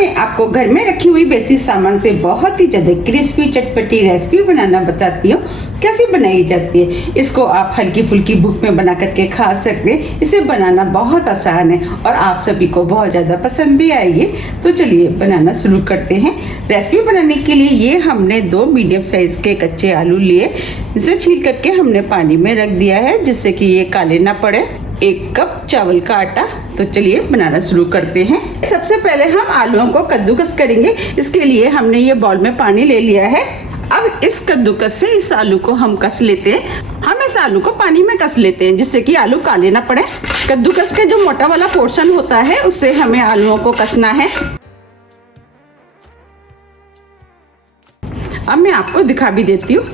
मैं आपको घर में रखी हुई बेसिक सामान से बहुत ही ज़्यादा क्रिस्पी चटपटी रेसिपी बनाना बताती हूँ। कैसे बनाई जाती है। इसको आप हल्की फुल्की भूख में बना करके खा सकते हैं। इसे बनाना बहुत आसान है और आप सभी को बहुत ज़्यादा पसंद भी आएगी। तो चलिए बनाना शुरू करते हैं। रेसिपी बनाने के लिए ये हमने 2 मीडियम साइज़ के कच्चे आलू लिए, इसे छील करके हमने पानी में रख दिया है जिससे कि ये काले ना पड़े। 1 कप चावल का आटा। तो चलिए बनाना शुरू करते हैं। सबसे पहले हम आलूओं को कद्दूकस करेंगे। इसके लिए हमने ये बाउल में पानी ले लिया है। अब इस कद्दूकस से इस आलू को हम कस लेते हैं। हम इस आलू को पानी में कस लेते हैं जिससे कि आलू काले ना पड़े। कद्दूकस का जो मोटा वाला पोर्शन होता है उससे हमें आलूओं को कसना है। अब मैं आपको दिखा भी देती हूँ।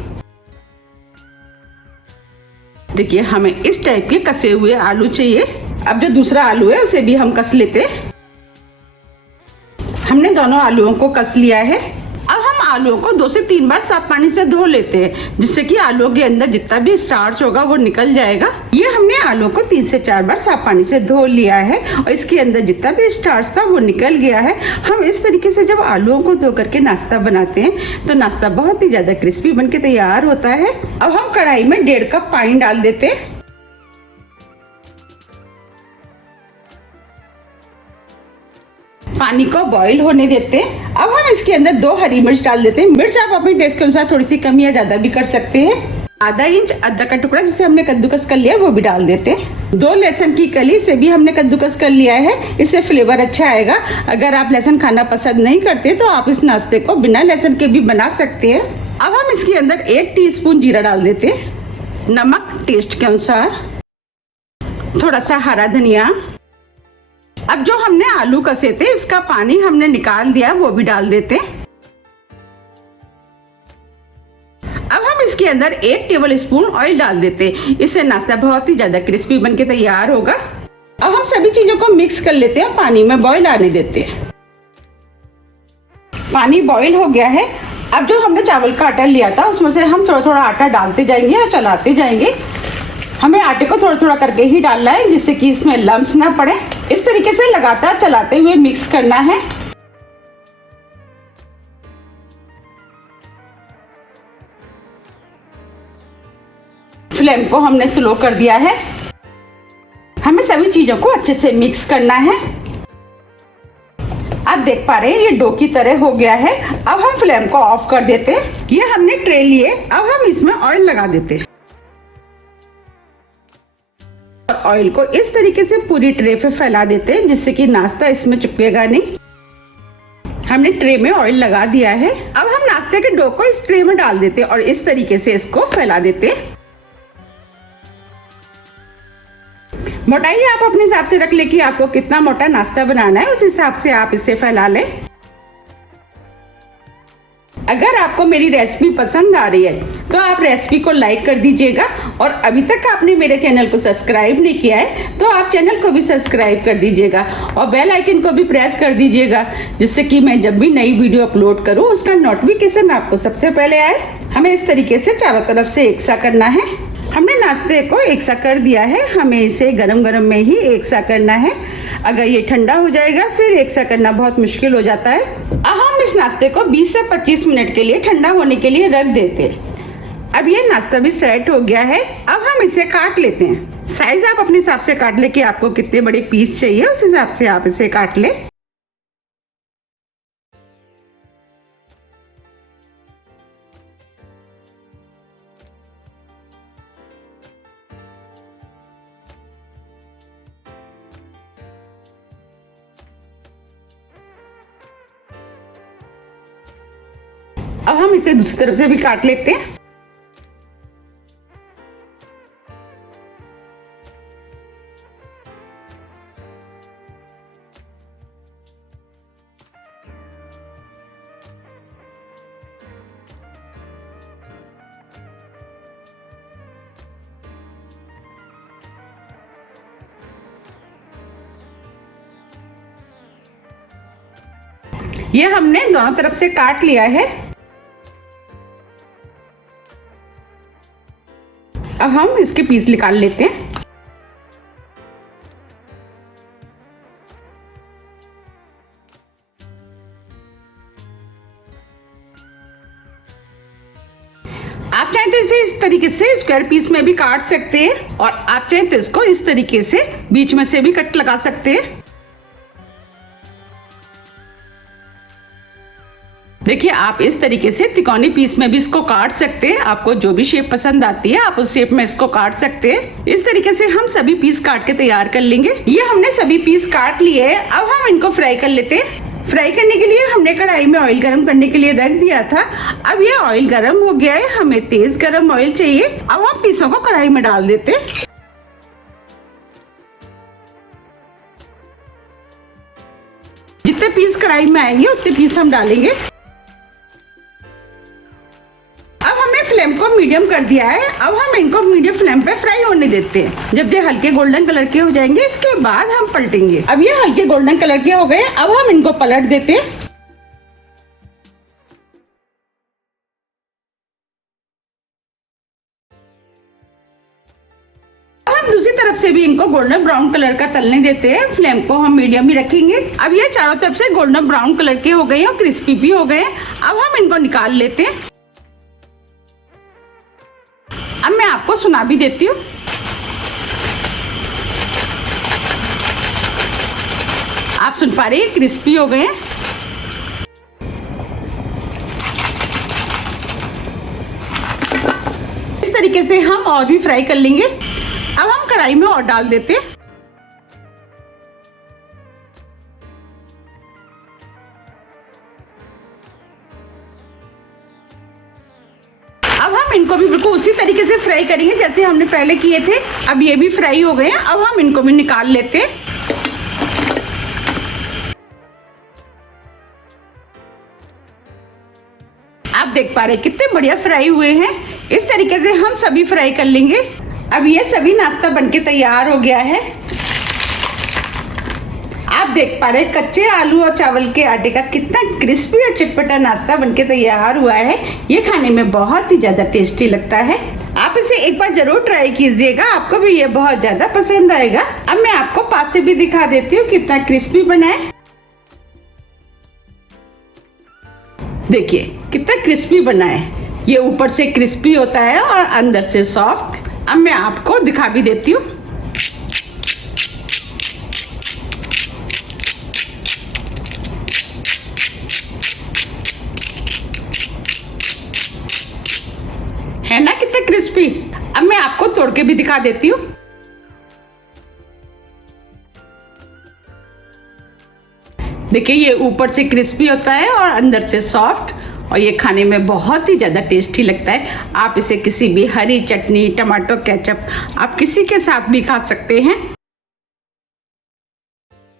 देखिए हमें इस टाइप के कसे हुए आलू चाहिए। अब जो दूसरा आलू है उसे भी हम कस लेते हैं। हमने दोनों आलूओं को कस लिया है। अब हम आलूओं को 2 से 3 बार साफ पानी से धो लेते हैं जिससे कि आलूओं के अंदर जितना भी स्टार्च होगा वो निकल जाएगा। ये हमने आलूओं को 3 से 4 बार साफ पानी से धो लिया है और इसके अंदर जितना भी स्टार्च था वो निकल गया है। हम इस तरीके से जब आलूओं को धो करके नाश्ता बनाते हैं तो नाश्ता बहुत ही ज्यादा क्रिस्पी बनके तैयार होता है। अब हम कढ़ाई में 1.5 कप पानी डाल देते हैं। पानी को बॉईल होने देते हैं। अब हम इसके अंदर 2 हरी मिर्च डाल देते हैं। मिर्च आप अपने टेस्ट के अनुसार थोड़ी सी कम या ज्यादा भी कर सकते हैं। आधा इंच अदरक का टुकड़ा जिसे हमने कद्दूकस कर लिया वो भी डाल देते हैं। 2 लहसुन की कली से भी हमने कद्दूकस कर लिया है। इससे फ्लेवर अच्छा आएगा। अगर आप लहसुन खाना पसंद नहीं करते तो आप इस नाश्ते को बिना लहसुन के भी बना सकते हैं। अब हम इसके अंदर 1 टीस्पून जीरा डाल देते हैं। नमक टेस्ट के अनुसार, थोड़ा सा हरा धनिया। अब जो हमने आलू कसे थे इसका पानी हमने निकाल दिया वो भी डाल देते हैं। अब हम इसके अंदर 1 टेबल स्पून ऑयल डाल देते हैं। इससे नाश्ता बहुत ही ज्यादा क्रिस्पी बनके तैयार होगा। अब हम सभी चीजों को मिक्स कर लेते हैं। पानी में बॉईल आने देते हैं। पानी बॉईल हो गया है। अब जो हमने चावल का आटा लिया था उसमें से हम थोड़ा थोड़ा आटा डालते जाएंगे और चलाते जाएंगे। हमें आटे को थोड़ा थोड़ा करके ही डालना है जिससे कि इसमें लम्स ना पड़े। इस तरीके से लगातार चलाते हुए मिक्स करना है। फ्लेम को हमने स्लो कर दिया है। हमें सभी चीजों को अच्छे से मिक्स करना है। आप देख पा रहे हैं ये डो की तरह हो गया है। अब हम फ्लेम को ऑफ कर देते हैं। ये हमने ट्रे लिए। अब हम इसमें ऑयल लगा देते हैं और ऑयल को इस तरीके से पूरी ट्रे पे फैला देते हैं जिससे कि नाश्ता इसमें चिपकेगा नहीं। हमने ट्रे में ऑयल लगा दिया है। अब हम नाश्ते के डो को इस ट्रे में डाल देते हैं और इस तरीके से इसको फैला देते हैं। मोटाई आप अपने हिसाब से रख ले कि आपको कितना मोटा नाश्ता बनाना है, उस हिसाब से आप इसे फैला लें। अगर आपको मेरी रेसिपी पसंद आ रही है तो आप रेसिपी को लाइक कर दीजिएगा और अभी तक आपने मेरे चैनल को सब्सक्राइब नहीं किया है तो आप चैनल को भी सब्सक्राइब कर दीजिएगा और बेल आइकन को भी प्रेस कर दीजिएगा जिससे कि मैं जब भी नई वीडियो अपलोड करूं उसका नोटिफिकेशन आपको सबसे पहले आए। हमें इस तरीके से चारों तरफ से एक सा करना है। हमने नाश्ते को एक सा कर दिया है। हमें इसे गरम गरम में ही एक सा करना है। अगर ये ठंडा हो जाएगा फिर एक सा करना बहुत मुश्किल हो जाता है। अब हम इस नाश्ते को 20 से 25 मिनट के लिए ठंडा होने के लिए रख देते हैं। अब ये नाश्ता भी सेट हो गया है। अब हम इसे काट लेते हैं। साइज आप अपने हिसाब से काट ले कि आपको कितने बड़े पीस चाहिए, उस हिसाब से आप इसे काट ले। अब हम इसे दूसरी तरफ से भी काट लेते हैं। ये हमने दोनों तरफ से काट लिया है। अब हम इसके पीस निकाल लेते हैं। आप चाहें तो इसे इस तरीके से स्क्वायर पीस में भी काट सकते हैं और आप चाहें तो इसको इस तरीके से बीच में से भी कट लगा सकते हैं। देखिए, आप इस तरीके से तिकोनी पीस में भी इसको काट सकते हैं। आपको जो भी शेप पसंद आती है आप उस शेप में इसको काट सकते हैं। इस तरीके से हम सभी पीस काट के तैयार कर लेंगे। ये हमने सभी पीस काट लिए हैं। अब हम इनको फ्राई कर लेते हैं। फ्राई करने के लिए हमने कढ़ाई में ऑयल गरम करने के लिए रख दिया था। अब ये ऑयल गरम हो गया है, हमें तेज गरम ऑयल चाहिए। अब हम पीसों को कढ़ाई में डाल देते हैं। जितने पीस कढ़ाई में आएंगे उतने पीस हम डालेंगे। अब हमने फ्लेम को मीडियम कर दिया है। अब हम इनको मीडियम फ्लेम पे फ्राई होने देते हैं। जब ये हल्के गोल्डन कलर के हो जाएंगे इसके बाद हम पलटेंगे। अब ये हल्के गोल्डन कलर के हो गए। अब हम इनको पलट देते हैं। अब हम दूसरी तरफ से भी इनको गोल्डन ब्राउन कलर का तलने देते हैं। फ्लेम को हम मीडियम ही रखेंगे। अब ये चारों तरफ से गोल्डन ब्राउन कलर के हो गए और क्रिस्पी भी हो गए। अब हम इनको निकाल लेते हैं। अब मैं आपको सुना भी देती हूँ। आप सुन पा रहे हैं, क्रिस्पी हो गए हैं। इस तरीके से हम और भी फ्राई कर लेंगे। अब हम कढ़ाई में और डाल देते हैं। अब हम इनको भी बिल्कुल उसी तरीके से फ्राई करेंगे जैसे हमने पहले किए थे। अब ये भी फ्राई हो गए हैं। अब हम इनको भी निकाल लेते हैं। आप देख पा रहे हैं कितने बढ़िया फ्राई हुए हैं। इस तरीके से हम सभी फ्राई कर लेंगे। अब ये सभी नाश्ता बनके तैयार हो गया है। आप देख पा रहे हैं कच्चे आलू और चावल के आटे का कितना क्रिस्पी और चटपटा नाश्ता बनके तैयार हुआ है। ये खाने में बहुत ही ज्यादा टेस्टी लगता है। आप इसे एक बार जरूर ट्राई कीजिएगा, आपको भी ये बहुत ज्यादा पसंद आएगा। अब मैं आपको पास से भी दिखा देती हूँ कितना क्रिस्पी बना है। देखिए कितना क्रिस्पी बना है। ये ऊपर से क्रिस्पी होता है और अंदर से सॉफ्ट। अब मैं आपको दिखा भी देती हूँ। है ना कितना क्रिस्पी। अब मैं आपको तोड़ के भी दिखा देती हूँ। देखिए ये ऊपर से क्रिस्पी होता है और अंदर से सॉफ्ट, और ये खाने में बहुत ही ज़्यादा टेस्टी लगता है। आप इसे किसी भी हरी चटनी, टमाटो केचप, आप किसी के साथ भी खा सकते हैं।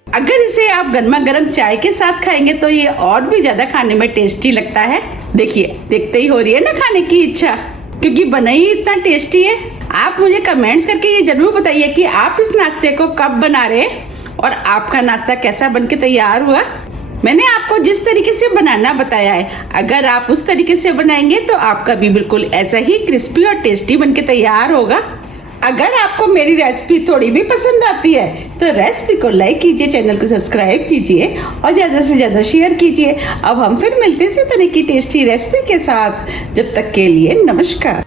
अगर इसे आप गर्मा गर्म चाय के साथ खाएंगे तो ये और भी ज़्यादा खाने में टेस्टी लगता है। देखिए देखते ही हो रही है ना खाने की इच्छा, क्योंकि बना ही इतना टेस्टी है। आप मुझे कमेंट्स करके ये जरूर बताइए कि आप इस नाश्ते को कब बना रहे हैं और आपका नाश्ता कैसा बनके तैयार हुआ। मैंने आपको जिस तरीके से बनाना बताया है, अगर आप उस तरीके से बनाएंगे तो आपका भी बिल्कुल ऐसा ही क्रिस्पी और टेस्टी बनके तैयार होगा। अगर आपको मेरी रेसिपी थोड़ी भी पसंद आती है तो रेसिपी को लाइक कीजिए, चैनल को सब्सक्राइब कीजिए और ज़्यादा से ज़्यादा शेयर कीजिए। अब हम फिर मिलते हैं इसी तरह की टेस्टी रेसिपी के साथ। जब तक के लिए नमस्कार।